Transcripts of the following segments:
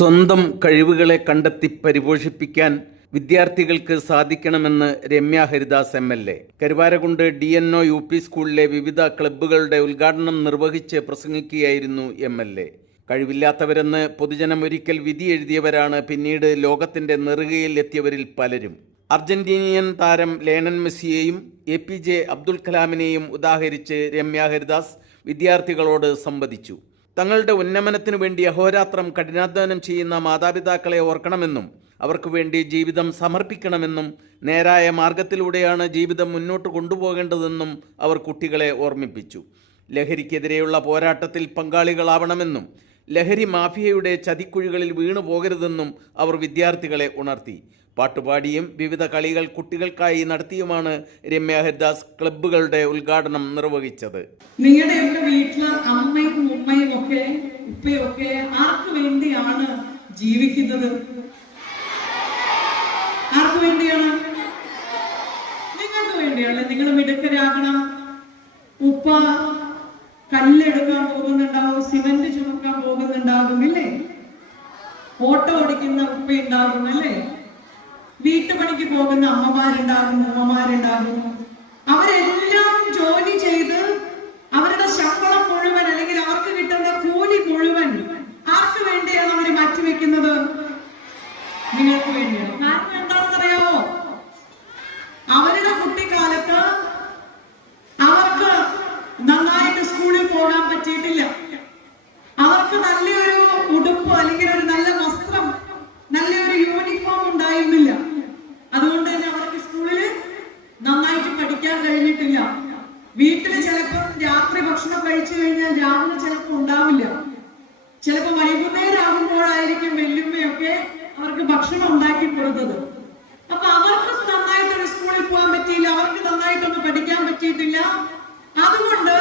സ്വന്തം കഴിവുകളെ കണ്ടെത്തി പരിപോഷിപ്പിക്കാൻ വിദ്യാർത്ഥികൾക്ക് സാധിക്കണമെന്ന് Ramya Haridas MLA. Karuvarakundu DNO UP സ്കൂളിലെ വിവിധ ക്ലബ്ബുകളുടെ ഉദ്ഘാടനം നിർവഹിച്ച് പ്രസംഗിക്കുകയായിരുന്നു MLA. കഴിവില്ലാത്തവരെന്ന് പൊതുജനം ഒരിക്കൽ വിധി എഴുതിയവരാണ് പിന്നീട് ലോകത്തിൻ്റെ നെറുകയിൽ എത്തിയവരിൽ പലരും. അർജന്റീനിയൻ താരം ലയണൽ മെസ്സിയെയും APJ അബ്ദുൽ കലാമിനെയും ഉദാഹരിച്ച് രമ്യ ഹരിദാസ് വിദ്യാർത്ഥികളോട് സംവദിച്ചു. തങ്ങളുടെ ഉന്നമനത്തിനു വേണ്ടി അഹോരാത്രം കഠിനാധ്വാനം ചെയ്യുന്ന മാതാപിതാക്കളെ ഓർക്കണമെന്നും അവർക്ക് വേണ്ടി ജീവിതം സമർപ്പിക്കണമെന്നും നേരായ മാർഗത്തിലൂടെയാണ് ജീവിതം മുന്നോട്ട് കൊണ്ടുപോകേണ്ടതെന്നും അവർ കുട്ടികളെ ഓർമ്മിപ്പിച്ചു. ലഹരിക്കെതിരെയുള്ള പോരാട്ടത്തിൽ പങ്കാളികളാവണമെന്നും ലഹരി മാഫിയയുടെ ചതിക്കുഴികളിൽ വീണു പോകരുതെന്നും അവർ വിദ്യാർത്ഥികളെ ഉണർത്തി. പാട്ടുപാടിയും വിവിധ കളികൾ കുട്ടികൾക്കായി നടത്തിയുമാണ് രമ്യ ഹരിദാസ് ക്ലബ്ബുകളുടെ ഉദ്ഘാടനം നിർവഹിച്ചത്. നിങ്ങളുടെയൊക്കെ വീട്ടിൽ അമ്മയും ഉമ്മയും ഒക്കെ ഉപ്പയൊക്കെ ആർക്ക് വേണ്ടിയാണ് ജീവിക്കുന്നത്? ആർക്ക് വേണ്ടിയാണ്? നിങ്ങൾക്ക് വേണ്ടിയാണ്. നിങ്ങൾ മിടുക്കരാകണം. ഉപ്പ കല്ലെടുക്കാൻ പോകുന്നുണ്ടാവും, സിമന്റ് ചുമക്കാൻ പോകുന്നുണ്ടാകും, ഇല്ലേ? ഓട്ടോ ഓടിക്കുന്ന ഉപ്പ ഉണ്ടാകും, അല്ലേ? വീട്ടുപണിക്ക് പോകുന്ന അമ്മമാരുണ്ടാകും, ഉമ്മമാരുണ്ടാകും. അവരെല്ലാം ജോലി ചെയ്ത് അവരുടെ ശമ്പളം മുഴുവൻ അല്ലെങ്കിൽ അവർക്ക് കിട്ടുന്ന കൂലി മുഴുവൻ ആർക്ക് വേണ്ടിയാണ് അവർ മാറ്റിവെക്കുന്നത്? നിങ്ങൾക്ക് വേണ്ടിയാണ്. കാരണം എന്താണെന്നറിയാമോ? അവരുടെ കുട്ടിക്കാലത്ത് അവർക്ക് നന്നായിട്ട് സ്കൂളിൽ പോകാൻ പറ്റിയിട്ടില്ല. അവർക്ക് നല്ലൊരു ഉടുപ്പ് അല്ലെങ്കിൽ ഒരു നല്ല വസ്ത്രം, നല്ലൊരു യൂണിഫോം ഉണ്ടായിരുന്നില്ല. അതുകൊണ്ട് തന്നെ അവർക്ക് സ്കൂളിൽ നന്നായിട്ട് പഠിക്കാൻ കഴിഞ്ഞിട്ടില്ല. വീട്ടിൽ ചിലപ്പോൾ രാത്രി ഭക്ഷണം കഴിച്ചു കഴിഞ്ഞാൽ രാവിലെ ചിലപ്പോൾ ഉണ്ടാവില്ല. ചിലപ്പോൾ വൈകുന്നേരം ആകുമ്പോഴായിരിക്കും വെല്ലുമ്മയൊക്കെ അവർക്ക് ഭക്ഷണം ഉണ്ടാക്കി കൊടുത്തത്. അപ്പൊ അവർക്ക് നന്നായിട്ടൊരു സ്കൂളിൽ പോകാൻ പറ്റിയില്ല, അവർക്ക് നന്നായിട്ടൊന്നും പഠിക്കാൻ പറ്റിയിട്ടില്ല. അതുകൊണ്ട്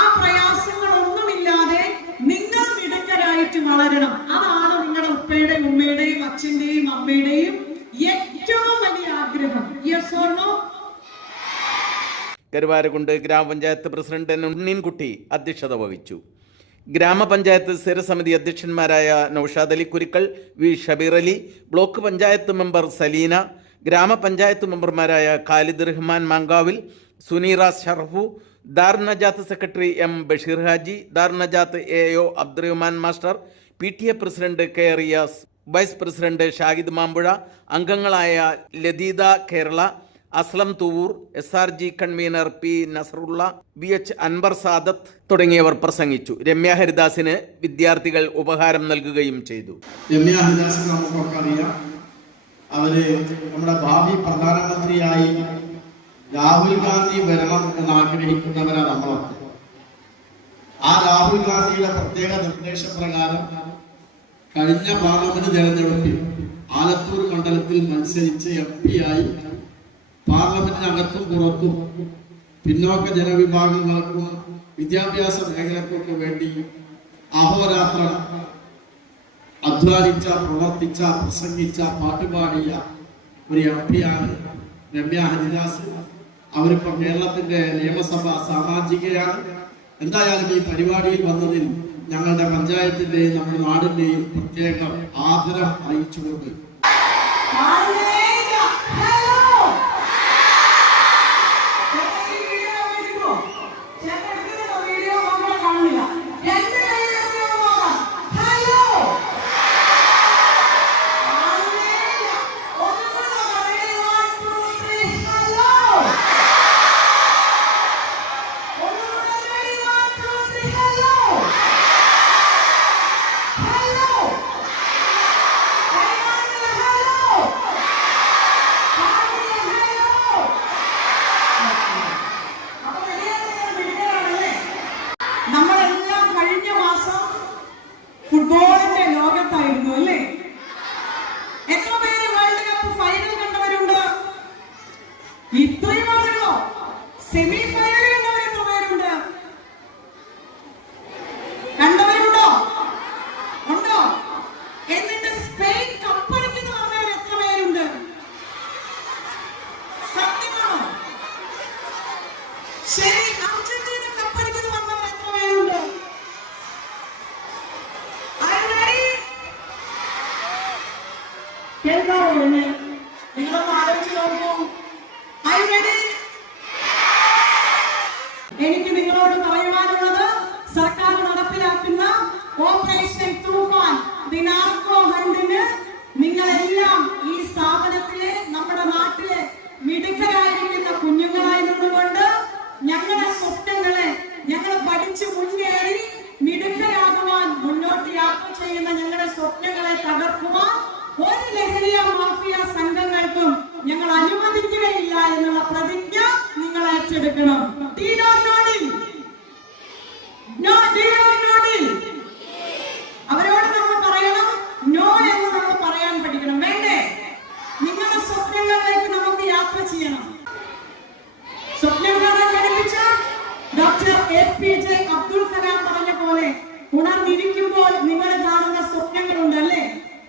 ആ പ്രയാസങ്ങളൊന്നുമില്ലാതെ നിങ്ങൾ മിടുക്കരായിട്ട് വളരണം. അതാണ് നിങ്ങളുടെ ഉപ്പയുടെയും ഉമ്മയുടെയും അച്ഛന്റെയും അമ്മയുടെയും ഏറ്റവും വലിയ ആഗ്രഹം. Yes or no? കരുവാരകുണ്ട് ഗ്രാമപഞ്ചായത്ത് പ്രസിഡന്റ് ഉണ്ണീൻകുട്ടി അധ്യക്ഷത വഹിച്ചു. ഗ്രാമപഞ്ചായത്ത് സ്ഥിരസമിതി അധ്യക്ഷന്മാരായ Noushad Ali Kurikkal, V Shabeer Ali, block panchayat member Saleena, ഗ്രാമപഞ്ചായത്ത് മെമ്പർമാരായ Khalid Rahman Mankavil, Suneera Sharafu, Darunnajath secretary M Basheer Haji, Darunnajath AO Abdurahman master, PTA president K Riyas, vice president Shahid Mambuzha, അംഗങ്ങളായ Latheeda Kerala, Aslam Thuvur, SRG convener P Nasarulla, BH Anwar Sadath തുടങ്ങിയവർ പ്രസംഗിച്ചു. രമ്യ ഹരിദാസിന് വിദ്യാർത്ഥികൾ ഉപഹാരം നൽകുകയും ചെയ്തു. രമ്യ ഹരിദാസ് നമുക്കൊക്കെ അറിയാം. അവര് നമ്മുടെ ഭാവി പ്രധാനമന്ത്രിയായി രാഹുൽ ഗാന്ധി വരണം എന്ന് ആഗ്രഹിക്കുന്നവരാണ് നമ്മളൊക്കെ. ആ രാഹുൽ ഗാന്ധിയുടെ പ്രത്യേക നിർദ്ദേശപ്രകാരം കഴിഞ്ഞ പാർലമെന്റ് തെരഞ്ഞെടുപ്പിൽ ആലത്തൂർ മണ്ഡലത്തിൽ മത്സരിച്ച് MP ആയി പാർലമെന്റിനകത്തും പുറത്തും പിന്നോക്ക ജനവിഭാഗങ്ങൾക്കും വിദ്യാഭ്യാസ മേഖലകൾക്കൊക്കെ വേണ്ടി അഹോരാത്രം അധ്വാനിച്ച, പ്രവർത്തിച്ച, പ്രസംഗിച്ച, പാട്ടുപാടിയ ഒരു MP ആണ് രമ്യ ഹരിദാസ്. അവരിപ്പോൾ കേരളത്തിന്റെ നിയമസഭാ സാമാജികയാണ്. എന്തായാലും ഈ പരിപാടിയിൽ വന്നതിൽ ഞങ്ങളുടെ പഞ്ചായത്തിന്റെയും നമ്മുടെ നാടിന്റെയും പ്രത്യേക ആദരം അറിയിച്ചുകൊണ്ട് കേൾക്കാവോ എന്നെ? നിങ്ങളൊന്ന് ആലോചിച്ച് നോക്കൂ. Are you ready? എനിക്ക് നിങ്ങളോട് പറയുവാനുള്ളത് സർക്കാർ നടപ്പിലാക്കുന്ന ഓപ്പറേഷൻ തൂഫാൻ ദിനാർക്കോ ഹണ്ടിന് നിങ്ങളെല്ലാം ഈ സ്ഥാപനത്തിലെ നമ്മുടെ നാട്ടിലെ മിടുക്കരായിരിക്കുന്ന കുഞ്ഞുങ്ങളായി നിന്നുകൊണ്ട് ഞങ്ങളുടെ സ്വപ്നങ്ങളെ ഞങ്ങൾ പഠിച്ചു മുന്നേറി മിടുക്കരാകുവാൻ മുന്നോട്ട് യാത്ര ചെയ്യുന്ന ഞങ്ങളുടെ സ്വപ്നങ്ങളെ തകർക്കുവാൻ ഒരു ലഹരിയ മാഫിയ സംഘങ്ങൾക്കും ഞങ്ങൾ അനുവദിക്കുകയില്ല എന്നുള്ള പ്രതിജ്ഞ നിങ്ങൾ ഏറ്റെടുക്കണം. അവരോട് നമ്മൾ പറയണം നോ എന്ന് നമ്മൾ പറയാൻ പഠിക്കണം. വേണ്ടേ? നിങ്ങളുടെ സ്വപ്നങ്ങളിലേക്ക് നമുക്ക് യാത്ര ചെയ്യണം. സ്വപ്നം കാണാൻ പഠിപ്പിച്ച ഡോക്ടർ APJ അബ്ദുൽ കലാം പറഞ്ഞ പോലെ ഉണർന്നിരിക്കുമ്പോൾ നിങ്ങൾ കാണുന്ന സ്വപ്നങ്ങളുണ്ടല്ലേ?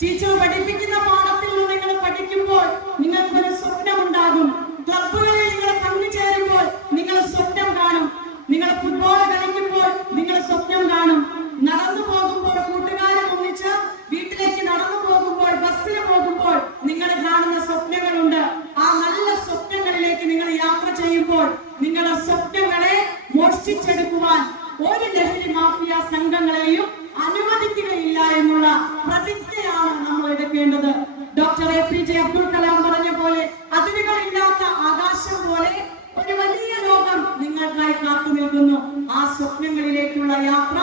ടീച്ചർ പഠിപ്പിക്കുന്ന പാഠത്തിൽ നിന്ന് നിങ്ങൾ പഠിക്കുമ്പോൾ നിങ്ങൾക്കൊരു സ്വപ്നം ഉണ്ടാകും. ക്ലബുകളിൽ നിങ്ങൾ പങ്കുചേരുമ്പോൾ നിങ്ങൾ സ്വപ്നം കാണും. നിങ്ങൾ ഫുട്ബോൾ കളിക്കുമ്പോൾ നിങ്ങൾ സ്വപ്നം കാണും. നടന്നു പോകുമ്പോൾ കൂട്ടുകാരെ ഒന്നിച്ച് വീട്ടിലേക്ക് നടന്നു പോകുമ്പോൾ ബസ്സിന് പോകുമ്പോൾ നിങ്ങൾ കാണുന്ന സ്വപ്നങ്ങളുണ്ട്. ആ നല്ല സ്വപ്നങ്ങളിലേക്ക് നിങ്ങൾ യാത്ര ചെയ്യുമ്പോൾ നിങ്ങളുടെ സ്വപ്നങ്ങളെ മോഷ്ടിച്ചെടുക്കുവാൻ ഒരു ലഹരി മാഫിയ സംഘങ്ങളെയും അനുവദിക്കുകയില്ല എന്നുള്ള പ്രതിജ്ഞയാണ് നമ്മൾ എടുക്കേണ്ടത്. ഡോക്ടർ APJ അബ്ദുൽ കലാം പറഞ്ഞ പോലെ അതിരുകളില്ലാത്ത ആകാശം പോലെ ഒരു വലിയ ലോകം നിങ്ങൾക്കായി കാത്തു നിൽക്കുന്നു. ആ സ്വപ്നങ്ങളിലേക്കുള്ള യാത്ര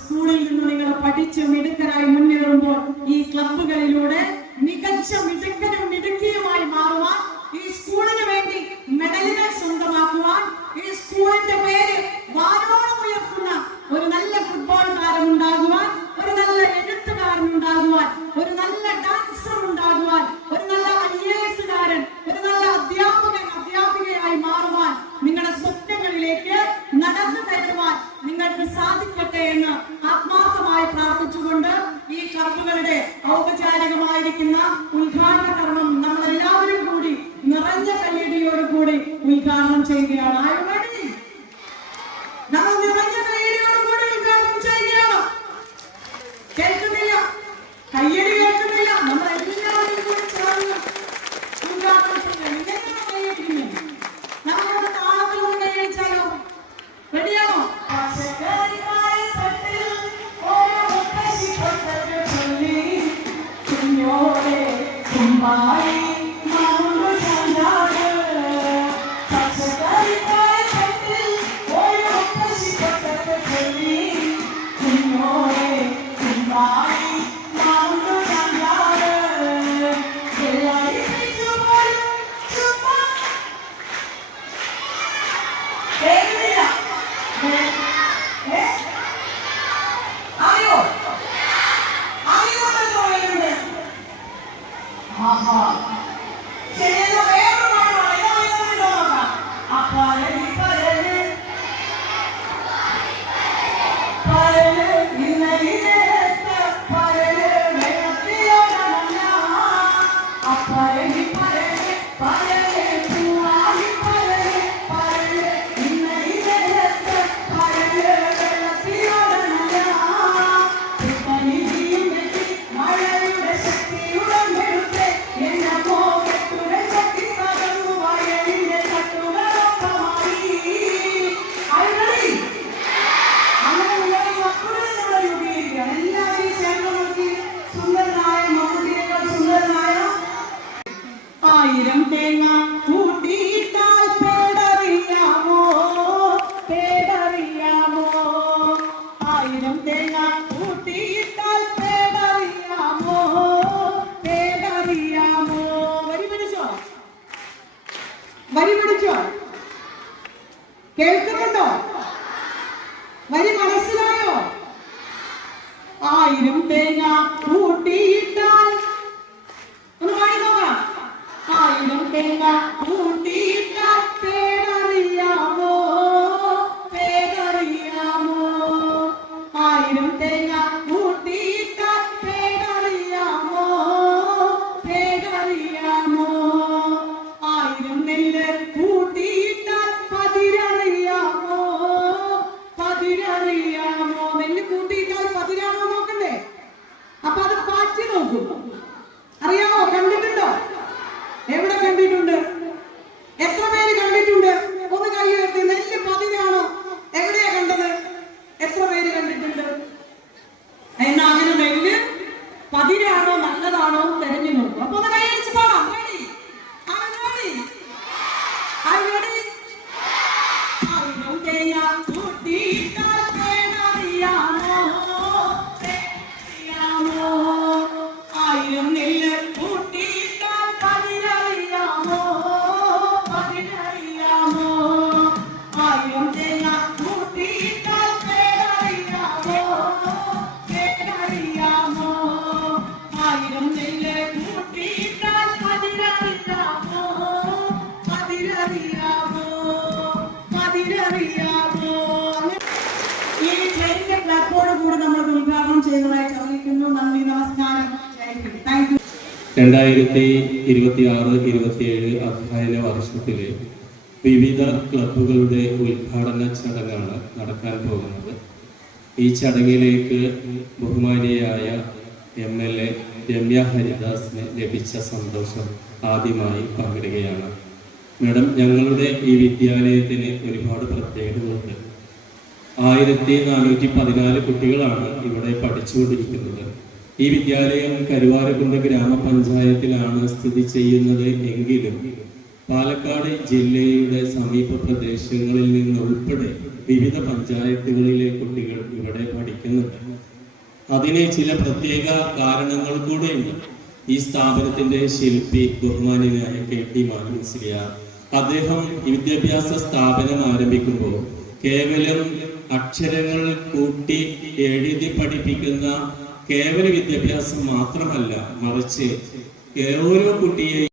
സ്കൂളിൽ നിന്ന് നിങ്ങൾ പഠിച്ച് മിടുക്കരായി മുന്നേറുമ്പോൾ ഈ ക്ലബുകളിലൂടെ മികച്ച മിടുക്കനും മിടുക്കിയുമായി മാറുവാൻ, ഈ സ്കൂളിന് വേണ്ടി മെഡലുകൾ സ്വന്തമാക്കുവാൻ, ഈ സ്കൂളിന്റെ പേര് വാനോളം ഉയർത്തുന്ന ഒരു നല്ല ഫുട്ബോൾ താരം ഉണ്ടാകുവാൻ, ഒരു നല്ല എഴുത്തുകാരൻ ഉണ്ടാകുവാൻ, ഒരു നല്ല ഡാൻസർ ഉണ്ടാകുവാൻ, ഒരു നല്ല IAS കാരൻ, ഒരു നല്ല അധ്യാപികയായി മാറുവാൻ, നിങ്ങളുടെ സ്വപ്നങ്ങളിലേക്ക് നടന്നു കയറുവാൻ നിങ്ങൾക്ക് സാധിക്കട്ടെ എന്ന് ആത്മാർത്ഥമായി പ്രാർത്ഥിച്ചുകൊണ്ട് ഈ ക്ലബുകളുടെ ഔപചാരികമായിരിക്കുന്ന ഉദ്ഘാടന കർമ്മം നമ്മൾ എല്ലാവരും കൂടി നിറഞ്ഞ കയ്യടിയോടുകൂടി ഉദ്ഘാടനം ചെയ്യുകയാണ്. ആയുർവേദി നമ്മൾ നിറഞ്ഞ കയ്യടിയോടുകൂടി ഉദ്ഘാടനം ചെയ്യുകയാണ്. കേൾക്കുന്നില്ല? കയ്യടി കേൾക്കുന്നില്ല? നമ്മൾ എല്ലാവരും കൂടി ചേർന്ന് ഉദ്ഘാടനം ചെയ്യുക. ഇങ്ങനെയാണ് കയ്യടിക്കുന്നത്. നമ്മളുടെ താളത്തിലൂടെ കയ്യടിച്ചാലോ? റെഡിയാണോ? മധുരമാണോ നല്ലതാണോ തെരഞ്ഞു നോക്കും. അപ്പൊ ഒന്ന് കൈയടിച്ച് പാടാം. Ready? Are you ready? Are you ready? ആയിരം തേങ്ങ കൂട്ടിയിട്ടാൽ തേനറിയാമോ? തേനറിയാമോ? ആയിരം നെല്ല് കൂട്ടിയിട്ടാൽ പതിരറിയാമോ? പതിരറിയാമോ? ആയിരം തേങ്ങ കൂട്ടിയിട്ടാൽ തേനറിയാമോ? തേനറിയാമോ? ആയിരം നെല്ല് കൂട്ടിയിട്ടാൽ പതിരറിയാമോ? പതിരറിയാമോ? പതിരറിയാമോ? ഈ ചെറിയ ക്ലബോട് കൂടെ നമ്മൾ ഉദ്ഘാടനം ചെയ്തതായിട്ട് അറിയിക്കുന്നു. നന്ദി, നമസ്കാരം. Thank you. 2026-27 അധ്യയന വർഷത്തിലെ വിവിധ ക്ലബ്ബുകളുടെ ഉദ്ഘാടന ചടങ്ങാണ് നടക്കാൻ പോകുന്നത്. ഈ ചടങ്ങിലേക്ക് ബഹുമാനിയായ MLA രമ്യ ഹരിദാസിന് ലഭിച്ച സന്തോഷം ആദ്യമായി പങ്കിടുകയാണ്. മാഡം, ഞങ്ങളുടെ ഈ വിദ്യാലയത്തിന് ഒരുപാട് പ്രത്യേകതകളുണ്ട്. 1414 കുട്ടികളാണ് ഇവിടെ പഠിച്ചുകൊണ്ടിരിക്കുന്നത്. ഈ വിദ്യാലയം കരുവാരക്കുണ്ട് ഗ്രാമപഞ്ചായത്തിലാണ് സ്ഥിതി ചെയ്യുന്നത് എങ്കിലും പാലക്കാട് ജില്ലയുടെ സമീപ പ്രദേശങ്ങളിൽ നിന്നുൾപ്പെടെ വിവിധ പഞ്ചായത്തുകളിലെ കുട്ടികൾ ഇവിടെ പഠിക്കുന്നുണ്ട്. അതിന് ചില പ്രത്യേക കാരണങ്ങൾ കൂടെയുണ്ട്. ഈ സ്ഥാപനത്തിന്റെ ശില്പി ബഹുമാന്യനായ KT മുസ്ലിയാർ, അദ്ദേഹം ഈ വിദ്യാഭ്യാസ സ്ഥാപനം ആരംഭിക്കുമ്പോൾ കേവലം അക്ഷരങ്ങൾ കൂട്ടി എഴുതി പഠിപ്പിക്കുന്ന കേവല വിദ്യാഭ്യാസം മാത്രമല്ല, മറിച്ച് ഓരോ കുട്ടിയെയും